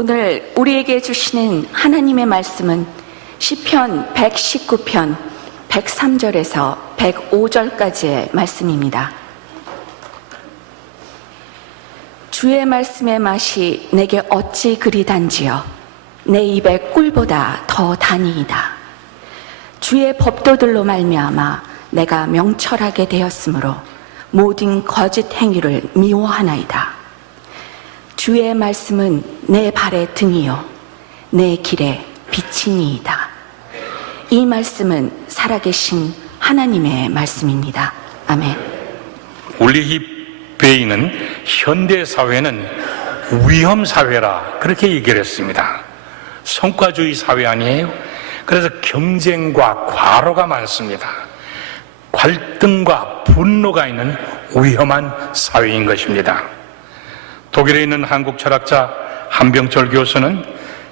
오늘 우리에게 주시는 하나님의 말씀은 시편 119편 103절에서 105절까지의 말씀입니다. 주의 말씀의 맛이 내게 어찌 그리 단지요 내 입에 꿀보다 더 다니이다. 주의 법도들로 말미암아 내가 명철하게 되었으므로 모든 거짓 행위를 미워하나이다. 주의 말씀은 내 발의 등이요 내 길에 빛이니이다. 이 말씀은 살아계신 하나님의 말씀입니다. 아멘. 울리힙 베이는 현대사회는 위험사회라 그렇게 얘기를 했습니다. 성과주의 사회 아니에요? 그래서 경쟁과 과로가 많습니다. 갈등과 분노가 있는 위험한 사회인 것입니다. 독일에 있는 한국 철학자 한병철 교수는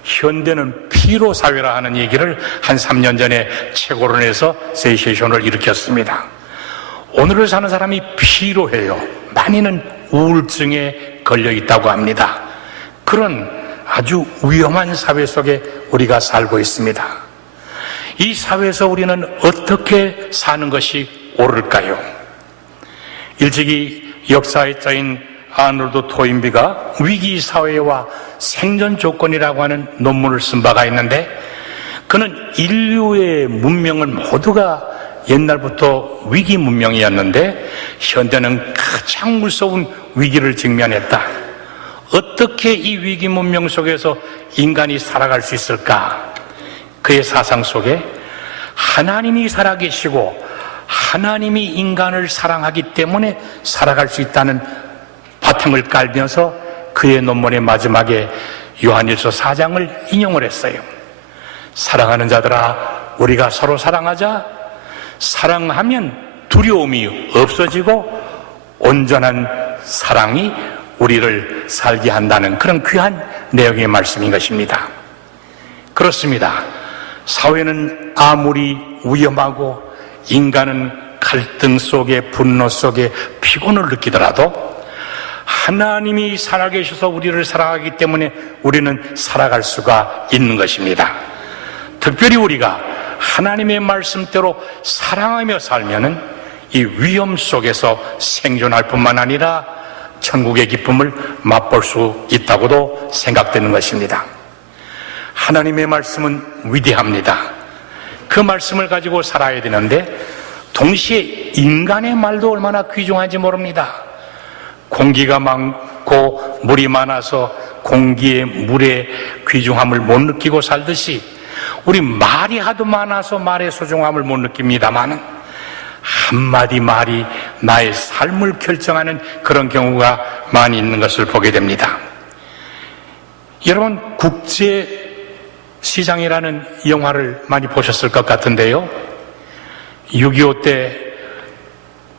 현대는 피로사회라 하는 얘기를 한 3년 전에 책으로 내서 세이세이션을 일으켰습니다. 오늘을 사는 사람이 피로해요. 많이는 우울증에 걸려 있다고 합니다. 그런 아주 위험한 사회 속에 우리가 살고 있습니다. 이 사회에서 우리는 어떻게 사는 것이 옳을까요? 일찍이 역사에 짜인 아놀드 토인비가 위기사회와 생존 조건이라고 하는 논문을 쓴 바가 있는데, 그는 인류의 문명은 모두가 옛날부터 위기 문명이었는데 현대는 가장 무서운 위기를 직면했다. 어떻게 이 위기 문명 속에서 인간이 살아갈 수 있을까? 그의 사상 속에 하나님이 살아계시고 하나님이 인간을 사랑하기 때문에 살아갈 수 있다는 바탕을 깔면서 그의 논문의 마지막에 요한일서 4장을 인용을 했어요. 사랑하는 자들아, 우리가 서로 사랑하자. 사랑하면 두려움이 없어지고 온전한 사랑이 우리를 살게 한다는 그런 귀한 내용의 말씀인 것입니다. 그렇습니다. 사회는 아무리 위험하고 인간은 갈등 속에 분노 속에 피곤을 느끼더라도 하나님이 살아계셔서 우리를 사랑하기 때문에 우리는 살아갈 수가 있는 것입니다. 특별히 우리가 하나님의 말씀대로 사랑하며 살면은 이 위험 속에서 생존할 뿐만 아니라 천국의 기쁨을 맛볼 수 있다고도 생각되는 것입니다. 하나님의 말씀은 위대합니다. 그 말씀을 가지고 살아야 되는데 동시에 인간의 말도 얼마나 귀중한지 모릅니다. 공기가 많고 물이 많아서 공기의 물의 귀중함을 못 느끼고 살듯이 우리 말이 하도 많아서 말의 소중함을 못 느낍니다만 한마디 말이 나의 삶을 결정하는 그런 경우가 많이 있는 것을 보게 됩니다. 여러분, 국제시장이라는 영화를 많이 보셨을 것 같은데요, 6.25 때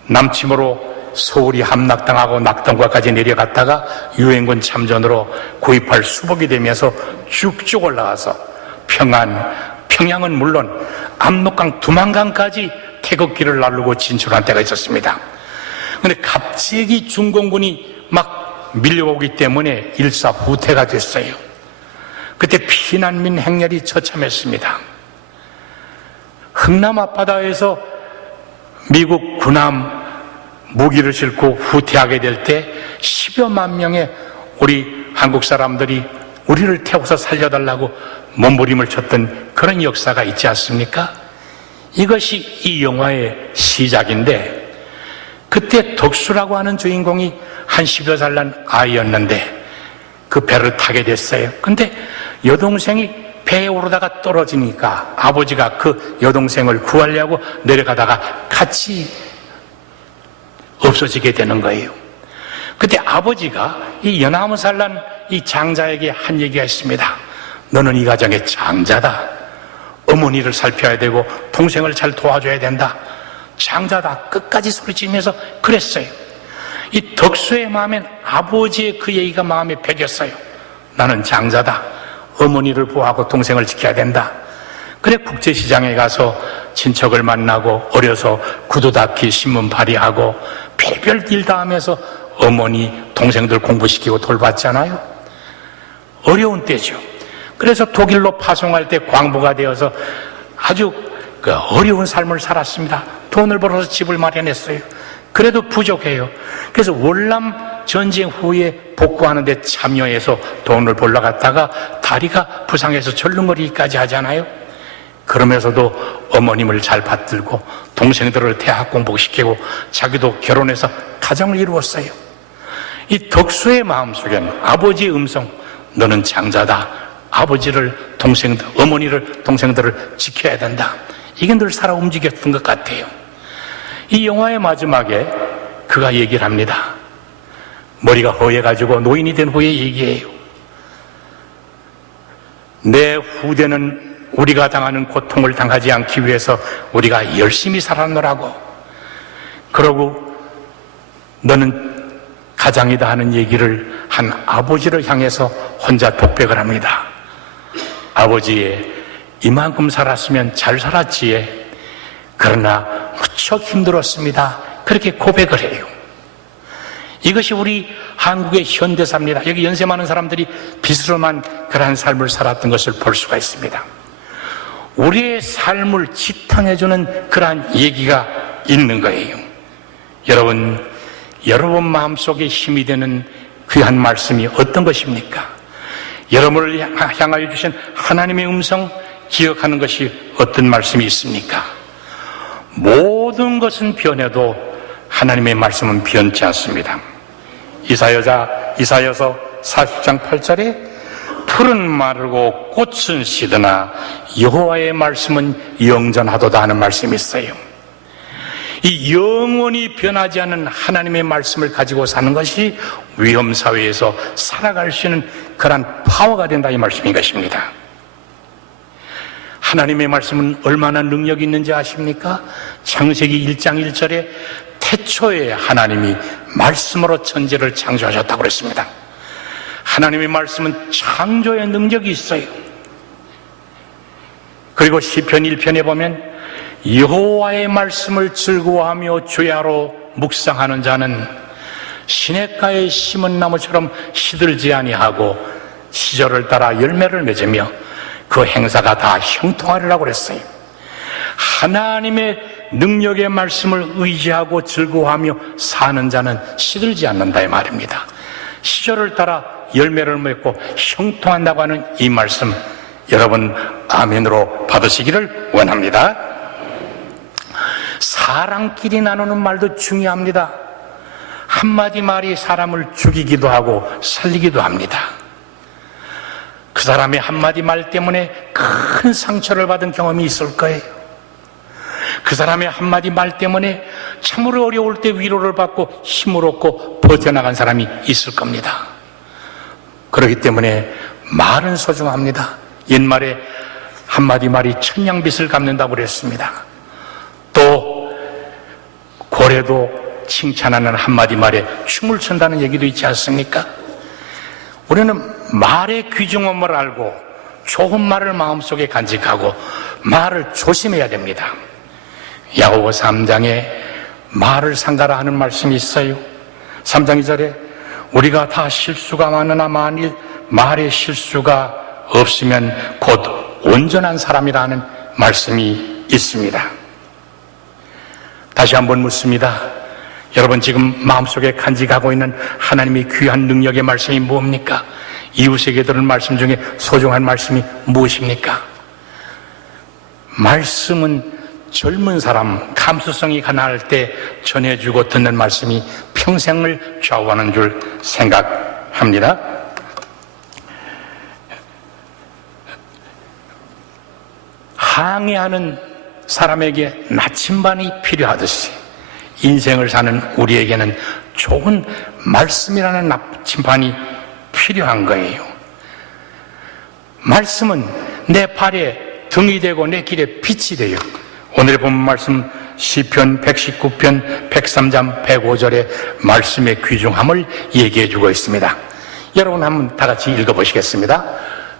남침으로 서울이 함락당하고 낙동강까지 내려갔다가 유엔군 참전으로 구입할 수복이 되면서 쭉쭉 올라가서 평양은 물론 압록강 두만강까지 태극기를 날르고 진출한 때가 있었습니다. 그런데 갑자기 중공군이 막 밀려오기 때문에 일사후퇴가 됐어요. 그때 피난민 행렬이 처참했습니다. 흥남 앞바다에서 미국 군함 무기를 싣고 후퇴하게 될 때 10여만 명의 우리 한국 사람들이 우리를 태워서 살려달라고 몸부림을 쳤던 그런 역사가 있지 않습니까? 이것이 이 영화의 시작인데, 그때 덕수라고 하는 주인공이 한 10여 살 난 아이였는데 그 배를 타게 됐어요. 근데 여동생이 배에 오르다가 떨어지니까 아버지가 그 여동생을 구하려고 내려가다가 같이 없어지게 되는 거예요. 그때 아버지가 이 19살 난 이 장자에게 한 얘기가 있습니다. 너는 이 가정의 장자다. 어머니를 살펴야 되고 동생을 잘 도와줘야 된다. 장자다. 끝까지 소리치면서 그랬어요. 이 덕수의 마음엔 아버지의 그 얘기가 마음에 배겼어요. 나는 장자다. 어머니를 보호하고 동생을 지켜야 된다. 그래 국제시장에 가서 친척을 만나고 어려서 구두 닦기, 신문 발이하고 별별 일 다 하면서 어머니, 동생들 공부시키고 돌봤잖아요. 어려운 때죠. 그래서 독일로 파송할 때 광부가 되어서 아주 어려운 삶을 살았습니다. 돈을 벌어서 집을 마련했어요. 그래도 부족해요. 그래서 월남 전쟁 후에 복구하는 데 참여해서 돈을 벌러 갔다가 다리가 부상해서 절름거리기까지 하잖아요. 그러면서도 어머님을 잘 받들고 동생들을 대학 공부시키고 자기도 결혼해서 가정을 이루었어요. 이 덕수의 마음속에는 아버지의 음성, 너는 장자다. 아버지를, 동생들, 어머니를, 동생들을 지켜야 된다. 이게 늘 살아 움직였던 것 같아요. 이 영화의 마지막에 그가 얘기를 합니다. 머리가 허해가지고 노인이 된 후에 얘기해요. 내 후대는 우리가 당하는 고통을 당하지 않기 위해서 우리가 열심히 살았노라고. 그러고 너는 가장이다 하는 얘기를 한 아버지를 향해서 혼자 독백을 합니다. 아버지, 이만큼 살았으면 잘 살았지에. 그러나 무척 힘들었습니다. 그렇게 고백을 해요. 이것이 우리 한국의 현대사입니다. 여기 연세 많은 사람들이 비스름한 그러한 삶을 살았던 것을 볼 수가 있습니다. 우리의 삶을 지탱해주는 그러한 얘기가 있는 거예요. 여러분 마음속에 힘이 되는 귀한 말씀이 어떤 것입니까? 여러분을 향하여 주신 하나님의 음성 기억하는 것이 어떤 말씀이 있습니까? 모든 것은 변해도 하나님의 말씀은 변치 않습니다. 이사야서 40장 8절에 풀은 마르고 꽃은 시드나 여호와의 말씀은 영전하도다 하는 말씀이 있어요. 이 영원히 변하지 않는 하나님의 말씀을 가지고 사는 것이 위험사회에서 살아갈 수 있는 그러한 파워가 된다 이 말씀인 것입니다. 하나님의 말씀은 얼마나 능력이 있는지 아십니까? 창세기 1장 1절에 태초에 하나님이 말씀으로 천지를 창조하셨다고 그랬습니다. 하나님의 말씀은 창조의 능력이 있어요. 그리고 시편 1편에 보면 여호와의 말씀을 즐거워하며 주야로 묵상하는 자는 시냇가에 심은 나무처럼 시들지 아니하고 시절을 따라 열매를 맺으며 그 행사가 다 형통하리라고 그랬어요. 하나님의 능력의 말씀을 의지하고 즐거워하며 사는 자는 시들지 않는다 이 말입니다. 시절을 따라 열매를 맺고 형통한다고 하는 이 말씀, 여러분 아멘으로 받으시기를 원합니다. 사람끼리 나누는 말도 중요합니다. 한마디 말이 사람을 죽이기도 하고 살리기도 합니다. 그 사람의 한마디 말 때문에 큰 상처를 받은 경험이 있을 거예요. 그 사람의 한마디 말 때문에 참으로 어려울 때 위로를 받고 힘을 얻고 버텨나간 사람이 있을 겁니다. 그렇기 때문에 말은 소중합니다. 옛말에 한마디 말이 천냥빚을 갚는다고 그랬습니다. 또 고래도 칭찬하는 한마디 말에 춤을 춘다는 얘기도 있지 않습니까? 우리는 말의 귀중함을 알고 좋은 말을 마음속에 간직하고 말을 조심해야 됩니다. 야고보 3장에 말을 상가라 하는 말씀이 있어요. 3장 2절에 우리가 다 실수가 많으나 만일 말에 실수가 없으면 곧 온전한 사람이라는 말씀이 있습니다. 다시 한번 묻습니다. 여러분 지금 마음속에 간직하고 있는 하나님의 귀한 능력의 말씀이 뭡니까? 이웃에게 들은 말씀 중에 소중한 말씀이 무엇입니까? 말씀은 젊은 사람, 감수성이 가난할 때 전해주고 듣는 말씀이 평생을 좌우하는 줄 생각합니다. 항해하는 사람에게 나침반이 필요하듯이 인생을 사는 우리에게는 좋은 말씀이라는 나침반이 필요한 거예요. 말씀은 내 발에 등이 되고 내 길에 빛이 돼요. 오늘 본 말씀 시편 119편 103장 105절의 말씀의 귀중함을 얘기해 주고 있습니다. 여러분 한번 다 같이 읽어보시겠습니다.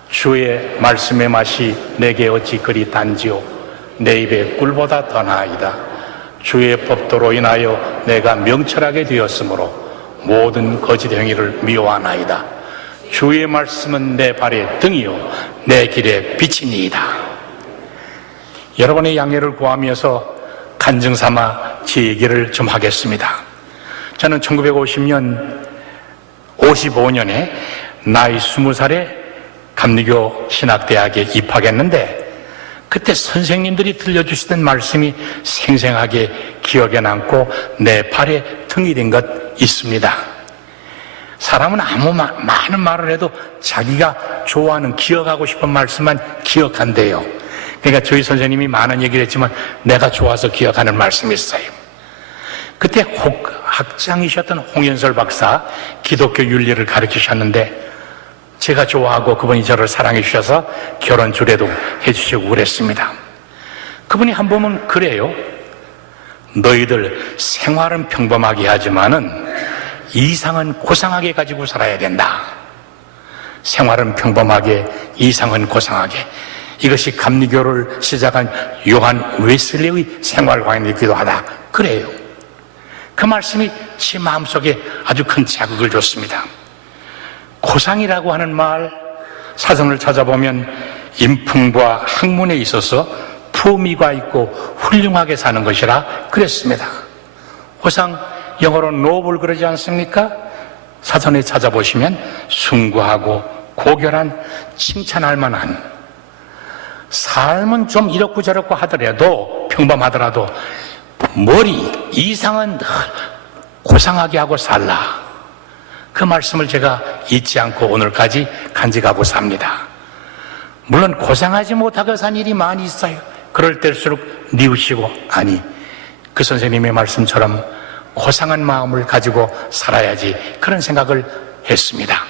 주의 말씀의 맛이 내게 어찌 그리 단지요 내 입에 꿀보다 더 나아이다. 주의 법도로 인하여 내가 명철하게 되었으므로 모든 거짓 행위를 미워하나이다. 주의 말씀은 내 발의 등이요 내 길의 빛이니이다. 여러분의 양해를 구하면서 간증 삼아 제 얘기를 좀 하겠습니다. 저는 1950년 55년에 나이 20살에 감리교 신학대학에 입학했는데 그때 선생님들이 들려주시던 말씀이 생생하게 기억에 남고 내 발에 등이 된 것 있습니다. 사람은 많은 말을 해도 자기가 좋아하는 기억하고 싶은 말씀만 기억한대요. 그러니까 저희 선생님이 많은 얘기를 했지만 내가 좋아서 기억하는 말씀이 있어요. 그때 학장이셨던 홍연설 박사 기독교 윤리를 가르치셨는데 제가 좋아하고 그분이 저를 사랑해 주셔서 결혼 주례도 해주시고 그랬습니다. 그분이 한 번은 그래요. 너희들 생활은 평범하게 하지만은 이상은 고상하게 가지고 살아야 된다. 생활은 평범하게, 이상은 고상하게. 이것이 감리교를 시작한 요한 웨슬리의 생활관이기도 하다. 그래요. 그 말씀이 제 마음속에 아주 큰 자극을 줬습니다. 고상이라고 하는 말, 사전을 찾아보면 인품과 학문에 있어서 품위가 있고 훌륭하게 사는 것이라 그랬습니다. 고상, 영어로 노블 그러지 않습니까? 사전에 찾아보시면 숭고하고 고결한, 칭찬할 만한, 삶은 좀 이렇고 저렇고 하더라도, 평범하더라도 머리 이상은 늘 고상하게 하고 살라. 그 말씀을 제가 잊지 않고 오늘까지 간직하고 삽니다. 물론 고상하지 못하고 산 일이 많이 있어요. 그럴 때일수록 뉘우치고, 아니, 그 선생님의 말씀처럼 고상한 마음을 가지고 살아야지, 그런 생각을 했습니다.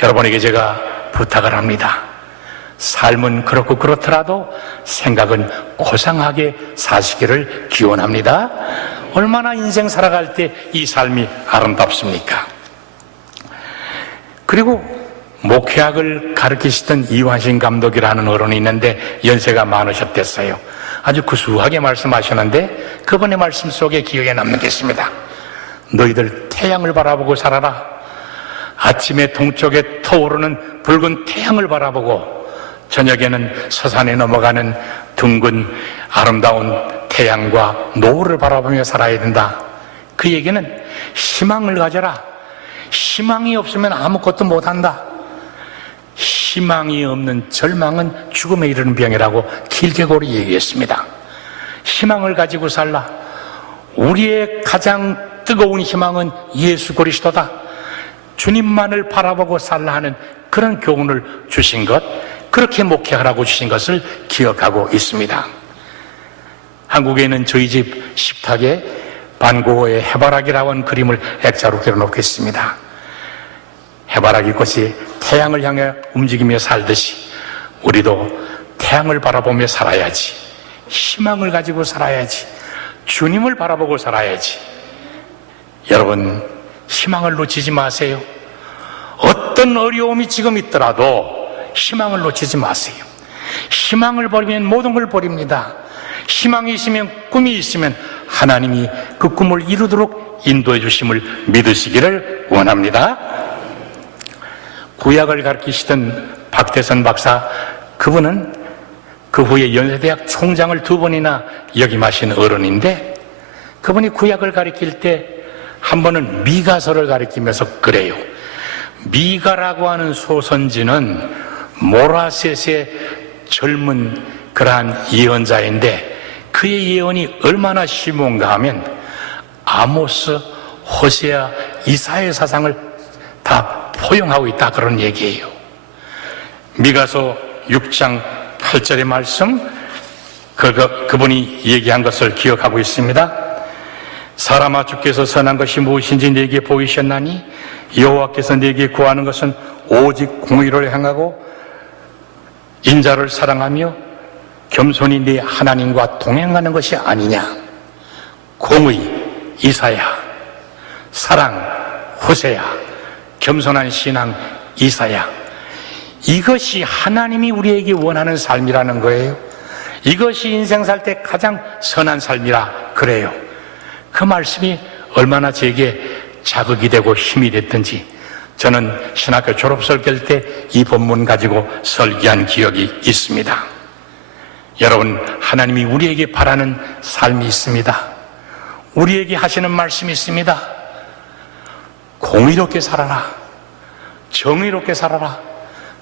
여러분에게 제가 부탁을 합니다. 삶은 그렇고 그렇더라도 생각은 고상하게 사시기를 기원합니다. 얼마나 인생 살아갈 때 이 삶이 아름답습니까? 그리고 목회학을 가르치시던 이완신 감독이라는 어른이 있는데 연세가 많으셨댔어요. 아주 구수하게 말씀하셨는데 그분의 말씀 속에 기억에 남는 게 있습니다. 너희들 태양을 바라보고 살아라. 아침에 동쪽에 터오르는 붉은 태양을 바라보고 저녁에는 서산에 넘어가는 둥근 아름다운 태양과 노을을 바라보며 살아야 된다. 그 얘기는 희망을 가져라. 희망이 없으면 아무것도 못한다. 희망이 없는 절망은 죽음에 이르는 병이라고 길게고리 얘기했습니다. 희망을 가지고 살라. 우리의 가장 뜨거운 희망은 예수 그리스도다. 주님만을 바라보고 살라 하는 그런 교훈을 주신 것, 그렇게 목회하라고 주신 것을 기억하고 있습니다. 한국에 있는 저희 집 식탁에 반고의 해바라기라고 하는 그림을 액자로 그려놓겠습니다. 해바라기 꽃이 태양을 향해 움직이며 살듯이 우리도 태양을 바라보며 살아야지. 희망을 가지고 살아야지. 주님을 바라보고 살아야지. 여러분, 희망을 놓치지 마세요. 어떤 어려움이 지금 있더라도 희망을 놓치지 마세요. 희망을 버리면 모든 걸 버립니다. 희망이 있으면, 꿈이 있으면 하나님이 그 꿈을 이루도록 인도해 주심을 믿으시기를 원합니다. 구약을 가르치시던 박대선 박사, 그분은 그 후에 연세대학 총장을 2번이나 역임하신 어른인데, 그분이 구약을 가르칠 때 한 번은 미가서를 가르치면서 그래요. 미가라고 하는 소선지는 모라셋의 젊은 그러한 예언자인데 그의 예언이 얼마나 심오한가 하면 아모스, 호세아, 이사야의 사상을 다 포용하고 있다, 그런 얘기예요. 미가서 6장 8절의 말씀, 그분이 얘기한 것을 기억하고 있습니다. 사람아, 주께서 선한 것이 무엇인지 네게 보이셨나니 여호와께서 네게 구하는 것은 오직 공의를 행하고 인자를 사랑하며 겸손히 네 하나님과 동행하는 것이 아니냐. 공의, 이사야, 사랑, 호세야, 겸손한 신앙, 이사야. 이것이 하나님이 우리에게 원하는 삶이라는 거예요. 이것이 인생 살 때 가장 선한 삶이라 그래요. 그 말씀이 얼마나 제게 자극이 되고 힘이 됐든지 저는 신학교 졸업 설교할 때 이 본문 가지고 설교한 기억이 있습니다. 여러분, 하나님이 우리에게 바라는 삶이 있습니다. 우리에게 하시는 말씀이 있습니다. 공의롭게 살아라. 정의롭게 살아라.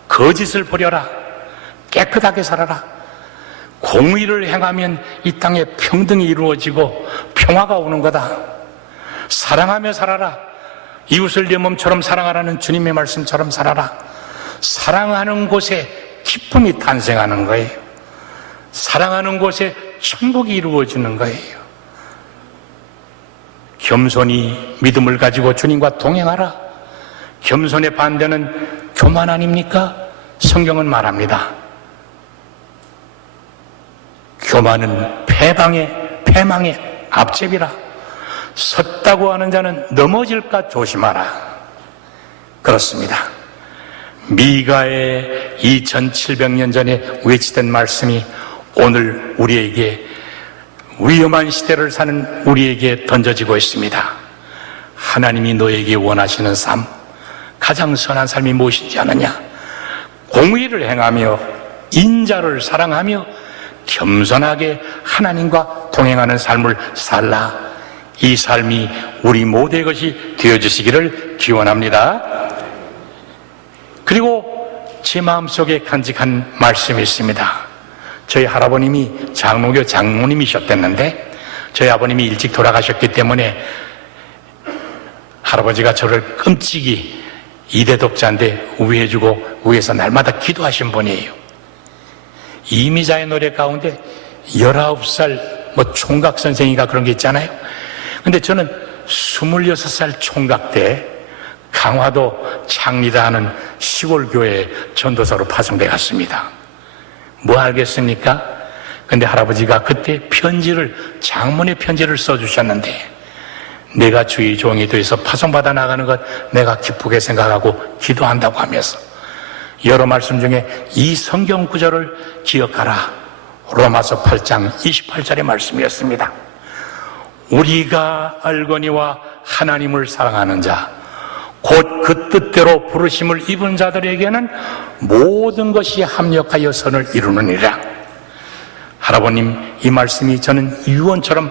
거짓을 버려라. 깨끗하게 살아라. 공의를 행하면 이 땅에 평등이 이루어지고 평화가 오는 거다. 사랑하며 살아라. 이웃을 내 몸처럼 사랑하라는 주님의 말씀처럼 살아라. 사랑하는 곳에 기쁨이 탄생하는 거예요. 사랑하는 곳에 천국이 이루어지는 거예요. 겸손히 믿음을 가지고 주님과 동행하라. 겸손의 반대는 교만 아닙니까? 성경은 말합니다. 교만은 패망의 앞제비라. 섰다고 하는 자는 넘어질까 조심하라. 그렇습니다. 미가의 2700년 전에 외치던 말씀이 오늘 우리에게 위험한 시대를 사는 우리에게 던져지고 있습니다. 하나님이 너에게 원하시는 삶, 가장 선한 삶이 무엇이지 않느냐? 공의를 행하며 인자를 사랑하며 겸손하게 하나님과 동행하는 삶을 살라. 이 삶이 우리 모두의 것이 되어주시기를 기원합니다. 그리고 제 마음속에 간직한 말씀이 있습니다. 저희 할아버님이 장로교 장모님이셨댔는데 저희 아버님이 일찍 돌아가셨기 때문에 할아버지가 저를 끔찍이 이대 독자인데 우애해주고 위에서 날마다 기도하신 분이에요. 이미자의 노래 가운데 19살 총각 선생이가 그런 게 있잖아요. 근데 저는 26살 총각 때 강화도 창리다 하는 시골 교회에 전도사로 파송돼 갔습니다. 뭐 알겠습니까? 근데 할아버지가 그때 장문의 편지를 써주셨는데 내가 주의 종이 돼서 파송받아 나가는 것 내가 기쁘게 생각하고 기도한다고 하면서 여러 말씀 중에 이 성경 구절을 기억하라. 로마서 8장 28절의 말씀이었습니다. 우리가 알거니와 하나님을 사랑하는 자 곧 그 뜻대로 부르심을 입은 자들에게는 모든 것이 합력하여 선을 이루느니라. 할아버님, 이 말씀이 저는 유언처럼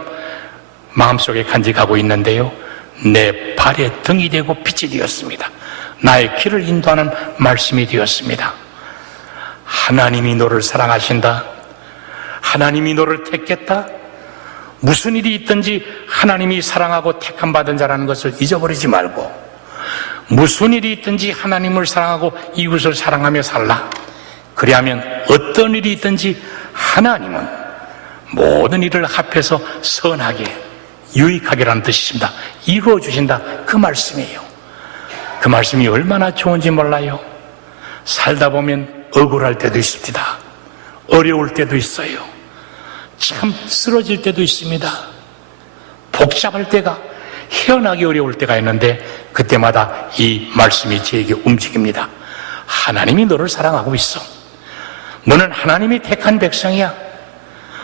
마음속에 간직하고 있는데요, 내 발에 등이 되고 빛이 되었습니다. 나의 길을 인도하는 말씀이 되었습니다. 하나님이 너를 사랑하신다. 하나님이 너를 택했다. 무슨 일이 있든지 하나님이 사랑하고 택함받은 자라는 것을 잊어버리지 말고 무슨 일이 있든지 하나님을 사랑하고 이웃을 사랑하며 살라. 그리하면 어떤 일이 있든지 하나님은 모든 일을 합해서 선하게 유익하게라는 뜻이십니다. 이루어 주신다. 그 말씀이에요. 그 말씀이 얼마나 좋은지 몰라요. 살다 보면 억울할 때도 있습니다. 어려울 때도 있어요. 참 쓰러질 때도 있습니다. 복잡할 때가, 헤어나기 어려울 때가 있는데 그때마다 이 말씀이 저에게 움직입니다. 하나님이 너를 사랑하고 있어. 너는 하나님이 택한 백성이야.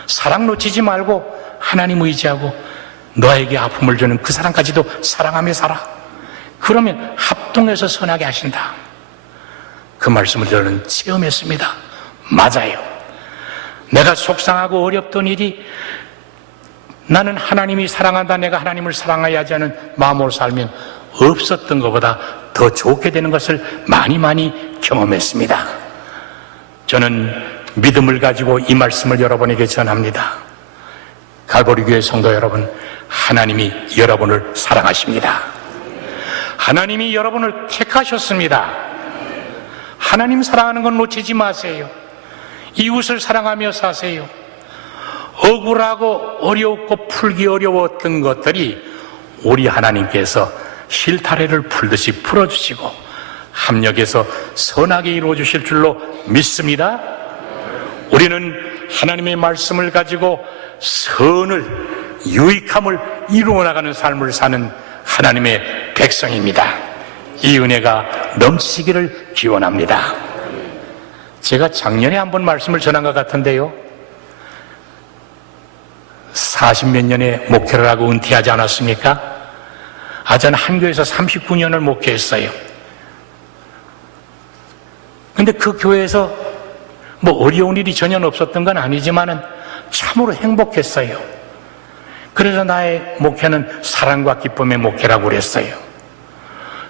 사랑 놓치지 말고 하나님 의지하고 너에게 아픔을 주는 그 사람까지도 사랑하며 살아. 그러면 합동해서 선하게 하신다. 그 말씀을 저는 체험했습니다. 맞아요. 내가 속상하고 어렵던 일이 나는 하나님이 사랑한다, 내가 하나님을 사랑해야지 하는 마음으로 살면 없었던 것보다 더 좋게 되는 것을 많이 경험했습니다. 저는 믿음을 가지고 이 말씀을 여러분에게 전합니다. 갈보리교회 성도 여러분, 하나님이 여러분을 사랑하십니다. 하나님이 여러분을 택하셨습니다. 하나님 사랑하는 건 놓치지 마세요. 이웃을 사랑하며 사세요. 억울하고 어렵고 풀기 어려웠던 것들이 우리 하나님께서 실타래를 풀듯이 풀어주시고 합력해서 선하게 이루어주실 줄로 믿습니다. 우리는 하나님의 말씀을 가지고 선을, 유익함을 이루어나가는 삶을 사는 하나님의 백성입니다. 이 은혜가 넘치기를 기원합니다. 제가 작년에 한번 말씀을 전한 것 같은데요, 40몇 년의 목회를 하고 은퇴하지 않았습니까? 저는 한 교회에서 39년을 목회했어요. 근데 그 교회에서 뭐 어려운 일이 전혀 없었던 건 아니지만은 참으로 행복했어요. 그래서 나의 목회는 사랑과 기쁨의 목회라고 그랬어요.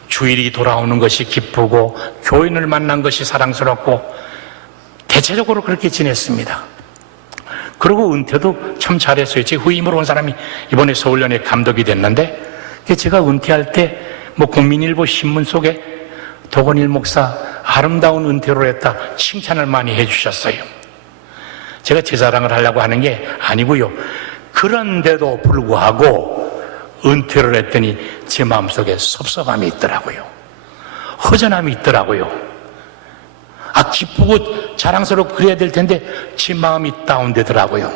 주일이 돌아오는 것이 기쁘고 교인을 만난 것이 사랑스럽고 대체적으로 그렇게 지냈습니다. 그리고 은퇴도 참 잘했어요. 제 후임으로 온 사람이 이번에 서울연회 감독이 됐는데 제가 은퇴할 때 뭐 국민일보 신문 속에 도건일 목사 아름다운 은퇴로 했다 칭찬을 많이 해주셨어요. 제가 제 자랑을 하려고 하는 게 아니고요. 그런데도 불구하고 은퇴를 했더니 제 마음속에 섭섭함이 있더라고요. 허전함이 있더라고요. 기쁘고 자랑스럽고 그래야 될 텐데 제 마음이 다운되더라고요.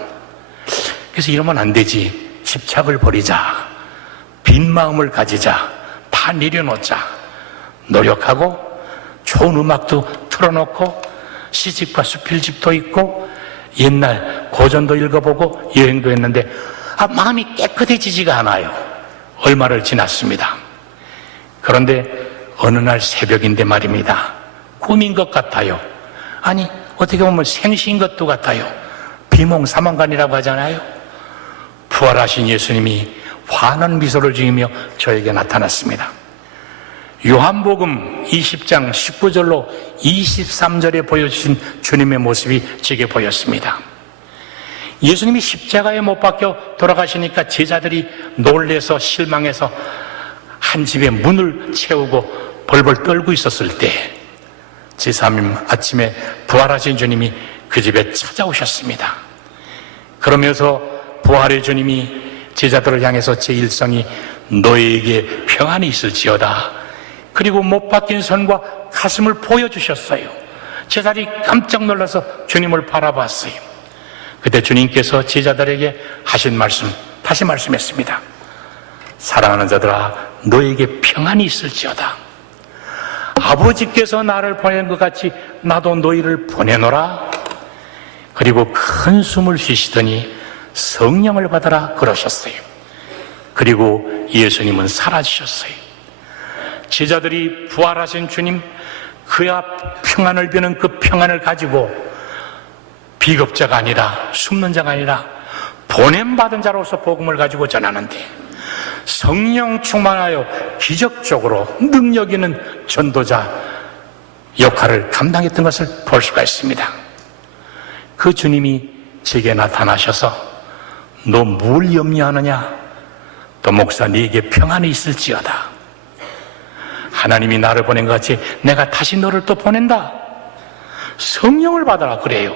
그래서 이러면 안 되지. 집착을 버리자. 빈 마음을 가지자. 다 내려놓자. 노력하고 좋은 음악도 틀어놓고 시집과 수필집도 있고 옛날 고전도 읽어보고 여행도 했는데 마음이 깨끗해지지가 않아요. 얼마를 지났습니다. 그런데 어느 날 새벽인데 말입니다. 꿈인 것 같아요. 아니 어떻게 보면 생시인 것도 같아요. 비몽사몽간이라고 하잖아요. 부활하신 예수님이 환한 미소를 지으며 저에게 나타났습니다. 요한복음 20장 19절로 23절에 보여주신 주님의 모습이 제게 보였습니다. 예수님이 십자가에 못 박혀 돌아가시니까 제자들이 놀래서 실망해서 한 집에 문을 채우고 벌벌 떨고 있었을 때 제3일 아침에 부활하신 주님이 그 집에 찾아오셨습니다. 그러면서 부활의 주님이 제자들을 향해서 제1성이 너희에게 평안이 있을지어다. 그리고 못 박힌 손과 가슴을 보여주셨어요. 제자들이 깜짝 놀라서 주님을 바라봤어요. 그때 주님께서 제자들에게 하신 말씀 다시 말씀했습니다. 사랑하는 자들아 너희에게 평안이 있을지어다. 아버지께서 나를 보낸 것 같이 나도 너희를 보내노라. 그리고 큰 숨을 쉬시더니 성령을 받아라 그러셨어요. 그리고 예수님은 사라지셨어요. 제자들이 부활하신 주님 그야 평안을 비는 그 평안을 가지고 비겁자가 아니라 숨는 자가 아니라 보냄받은 자로서 복음을 가지고 전하는데 성령 충만하여 기적적으로 능력 있는 전도자 역할을 감당했던 것을 볼 수가 있습니다. 그 주님이 제게 나타나셔서 너 뭘 염려하느냐? 또 목사 네게 평안이 있을지어다. 하나님이 나를 보낸 것 같이 내가 다시 너를 또 보낸다. 성령을 받아라 그래요.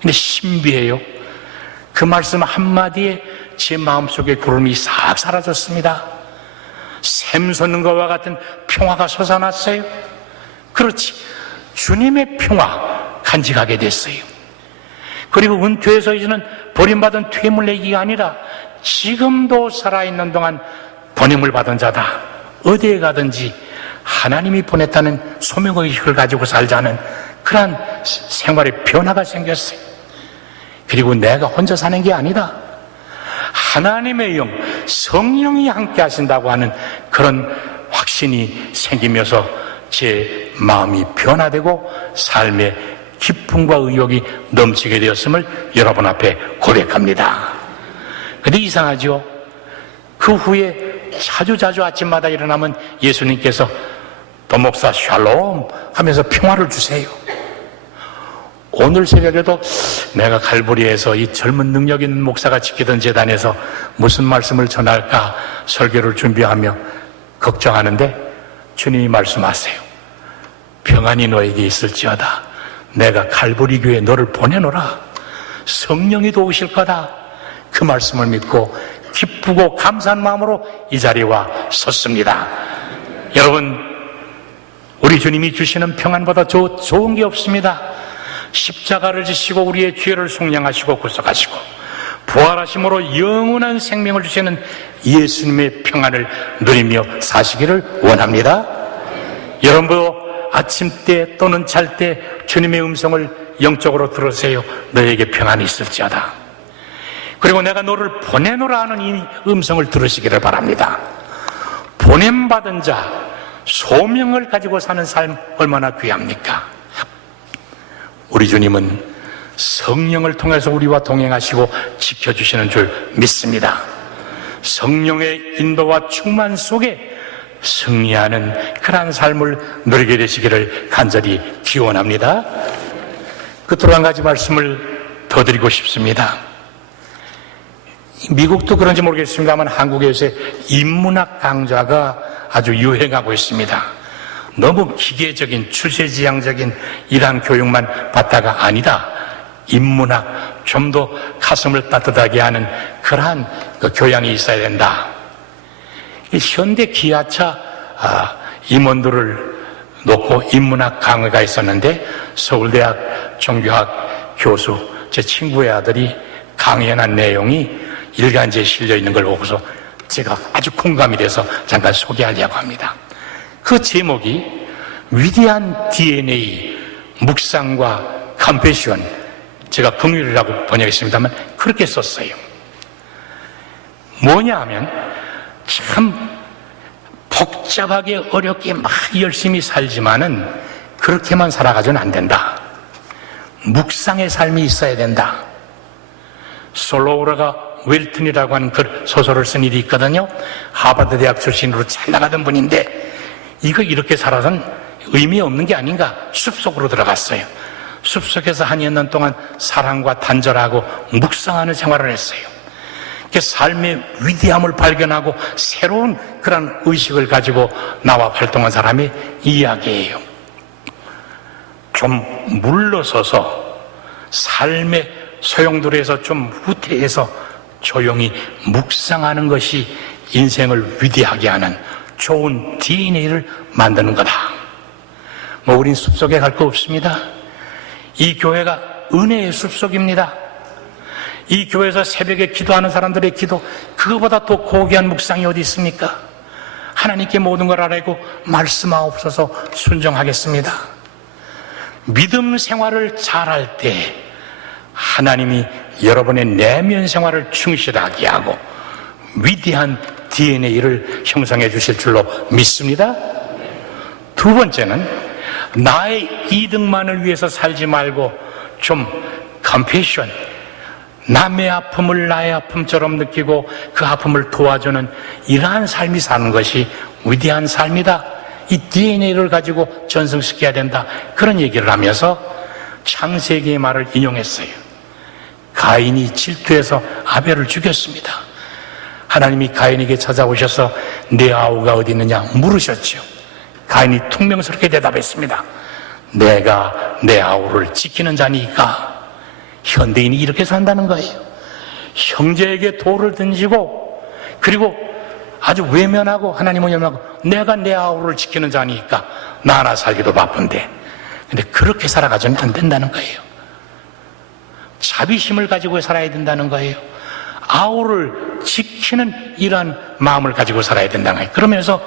근데 신비해요. 그 말씀 한마디에 제 마음속에 구름이 싹 사라졌습니다. 샘솟는 것과 같은 평화가 솟아났어요. 그렇지. 주님의 평화 간직하게 됐어요. 그리고 은퇴해서 이제는 버림받은 퇴물 얘기가 아니라 지금도 살아있는 동안 보냄을 받은 자다. 어디에 가든지 하나님이 보냈다는 소명의식을 가지고 살자는 그러한 생활의 변화가 생겼어요. 그리고 내가 혼자 사는 게 아니다. 하나님의 영, 성령이 함께 하신다고 하는 그런 확신이 생기면서 제 마음이 변화되고 삶의 기쁨과 의욕이 넘치게 되었음을 여러분 앞에 고백합니다. 근데 이상하죠? 그 후에 자주 아침마다 일어나면 예수님께서 또 목사 샬롬 하면서 평화를 주세요. 오늘 새벽에도 내가 갈보리에서 이 젊은 능력 있는 목사가 지키던 재단에서 무슨 말씀을 전할까 설교를 준비하며 걱정하는데 주님이 말씀하세요. 평안이 너에게 있을지어다. 내가 갈보리 교회에 너를 보내노라. 성령이 도우실 거다. 그 말씀을 믿고 기쁘고 감사한 마음으로 이 자리에 와 섰습니다. 여러분, 우리 주님이 주시는 평안보다 좋은 게 없습니다. 십자가를 지시고 우리의 죄를 속량하시고 구속하시고 부활하심으로 영원한 생명을 주시는 예수님의 평안을 누리며 사시기를 원합니다. 여러분도 아침 때 또는 잘 때 주님의 음성을 영적으로 들으세요. 너에게 평안이 있을지어다. 그리고 내가 너를 보내노라 하는 이 음성을 들으시기를 바랍니다. 보냄받은 자, 소명을 가지고 사는 삶 얼마나 귀합니까? 우리 주님은 성령을 통해서 우리와 동행하시고 지켜주시는 줄 믿습니다. 성령의 인도와 충만 속에 승리하는 그러한 삶을 누리게 되시기를 간절히 기원합니다. 끝으로 한 가지 말씀을 더 드리고 싶습니다. 미국도 그런지 모르겠습니다만 한국에 요새 인문학 강좌가 아주 유행하고 있습니다. 너무 기계적인 출세지향적인 이러한 교육만 받다가 아니다. 인문학, 좀 더 가슴을 따뜻하게 하는 그러한 교양이 있어야 된다. 현대 기아차 임원들을 놓고 인문학 강의가 있었는데 서울대학 종교학 교수 제 친구의 아들이 강연한 내용이 일간지에 실려 있는 걸 보고서 제가 아주 공감이 돼서 잠깐 소개하려고 합니다. 그 제목이 위대한 DNA 묵상과 컴패션, 제가 긍휼이라고 번역했습니다만 그렇게 썼어요. 뭐냐 하면 참 복잡하게 어렵게 막 열심히 살지만은 그렇게만 살아가지는 안 된다. 묵상의 삶이 있어야 된다. 솔로우러가 웰튼이라고 하는 그 소설을 쓴 일이 있거든요. 하버드 대학 출신으로 잘 나가던 분인데 이거 이렇게 살아서는 의미 없는 게 아닌가 숲속으로 들어갔어요. 숲속에서 한 2년 동안 사랑과 단절하고 묵상하는 생활을 했어요. 삶의 위대함을 발견하고 새로운 그런 의식을 가지고 나와 활동한 사람의 이야기예요. 좀 물러서서 삶의 소용돌이에서 좀 후퇴해서 조용히 묵상하는 것이 인생을 위대하게 하는 좋은 DNA를 만드는 거다. 뭐 우린 숲속에 갈 거 없습니다. 이 교회가 은혜의 숲속입니다. 이 교회에서 새벽에 기도하는 사람들의 기도, 그거보다 더 고귀한 묵상이 어디 있습니까? 하나님께 모든 걸 알고 말씀하옵소서 순종하겠습니다. 믿음 생활을 잘할 때 하나님이 여러분의 내면 생활을 충실하게 하고 위대한 DNA를 형성해 주실 줄로 믿습니다. 두 번째는 나의 이득만을 위해서 살지 말고 좀 컴패션, 남의 아픔을 나의 아픔처럼 느끼고 그 아픔을 도와주는 이러한 삶이 사는 것이 위대한 삶이다. 이 DNA를 가지고 전승시켜야 된다. 그런 얘기를 하면서 창세기의 말을 인용했어요. 가인이 질투해서 아벨을 죽였습니다. 하나님이 가인에게 찾아오셔서 내 아우가 어디 있느냐 물으셨죠. 가인이 퉁명스럽게 대답했습니다. 내가 내 아우를 지키는 자니까. 현대인이 이렇게 산다는 거예요. 형제에게 돌을 던지고 그리고 아주 외면하고 하나님을 염려하고 내가 내 아우를 지키는 자니까 나 하나 살기도 바쁜데, 근데 그렇게 살아가서는 안 된다는 거예요. 자비심을 가지고 살아야 된다는 거예요. 아우를 지키는 이러한 마음을 가지고 살아야 된다는 거예요. 그러면서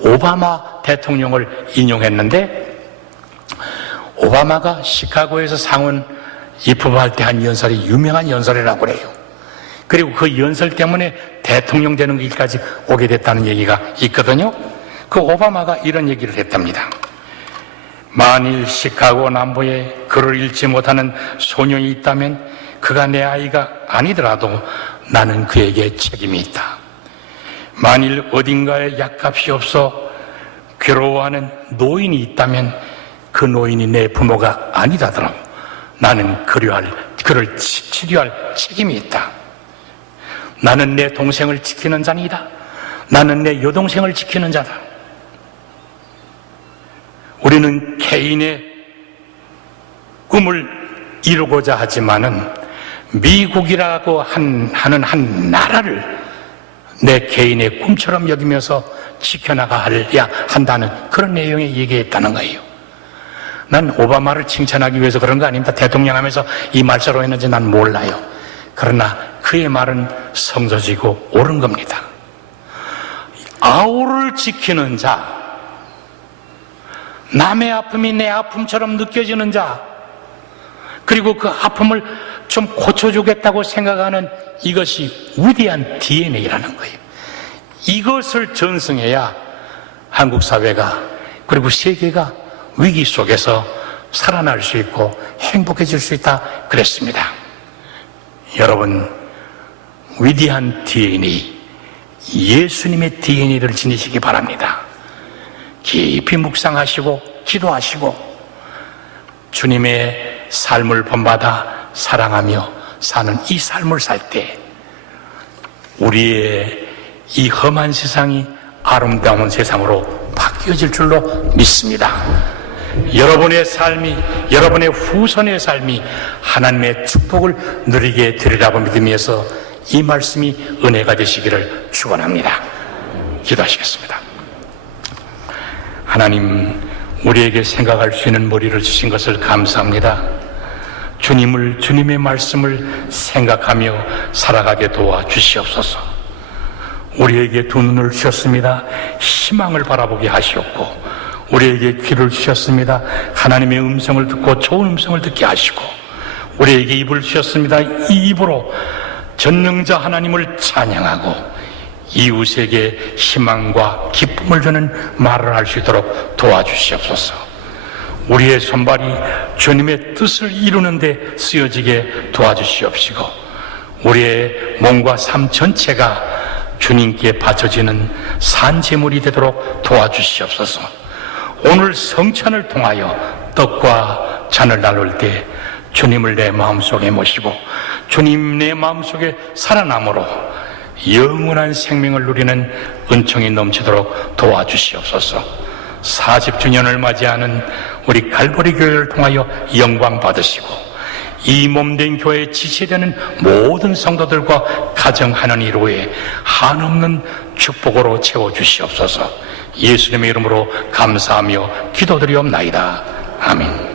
오바마 대통령을 인용했는데, 오바마가 시카고에서 상원 입후보할 때 한 연설이 유명한 연설이라고 그래요. 그리고 그 연설 때문에 대통령 되는 길까지 오게 됐다는 얘기가 있거든요. 그 오바마가 이런 얘기를 했답니다. 만일 시카고 남부에 글을 읽지 못하는 소년이 있다면 그가 내 아이가 아니더라도 나는 그에게 책임이 있다. 만일 어딘가에 약값이 없어 괴로워하는 노인이 있다면 그 노인이 내 부모가 아니라더라도 나는 그를 치료할 책임이 있다. 나는 내 동생을 지키는 자니다. 나는 내 여동생을 지키는 자다. 우리는 개인의 꿈을 이루고자 하지만은 미국이라고 하는 한 나라를 내 개인의 꿈처럼 여기면서 지켜나가야 한다는 그런 내용의 얘기했다는 거예요. 난 오바마를 칭찬하기 위해서 그런 거 아닙니다. 대통령 하면서 이 말처럼 했는지 난 몰라요. 그러나 그의 말은 성서지고 옳은 겁니다. 아우를 지키는 자, 남의 아픔이 내 아픔처럼 느껴지는 자, 그리고 그 아픔을 좀 고쳐주겠다고 생각하는 이것이 위대한 DNA라는 거예요. 이것을 전승해야 한국 사회가 그리고 세계가 위기 속에서 살아날 수 있고 행복해질 수 있다 그랬습니다. 여러분, 위대한 DNA, 예수님의 DNA를 지니시기 바랍니다. 깊이 묵상하시고 기도하시고 주님의 삶을 본받아 사랑하며 사는 이 삶을 살 때 우리의 이 험한 세상이 아름다운 세상으로 바뀌어질 줄로 믿습니다. 여러분의 삶이, 여러분의 후손의 삶이 하나님의 축복을 누리게 되리라고 믿으면서 이 말씀이 은혜가 되시기를 축원합니다. 기도하시겠습니다. 하나님, 우리에게 생각할 수 있는 머리를 주신 것을 감사합니다. 주님의 말씀을 생각하며 살아가게 도와주시옵소서. 우리에게 두 눈을 주셨습니다. 희망을 바라보게 하시옵고, 우리에게 귀를 주셨습니다. 하나님의 음성을 듣고 좋은 음성을 듣게 하시고, 우리에게 입을 주셨습니다. 이 입으로 전능자 하나님을 찬양하고 이웃에게 희망과 기쁨을 주는 말을 할 수 있도록 도와주시옵소서. 우리의 손발이 주님의 뜻을 이루는 데 쓰여지게 도와주시옵시고, 우리의 몸과 삶 전체가 주님께 바쳐지는 산제물이 되도록 도와주시옵소서. 오늘 성찬을 통하여 떡과 잔을 나눌 때 주님을 내 마음속에 모시고 주님 내 마음속에 살아남으로 영원한 생명을 누리는 은총이 넘치도록 도와주시옵소서. 40주년을 맞이하는 우리 갈보리 교회를 통하여 영광 받으시고 이 몸된 교회에 지체되는 모든 성도들과 가정하는 이루에 한없는 축복으로 채워주시옵소서. 예수님의 이름으로 감사하며 기도드리옵나이다. 아멘.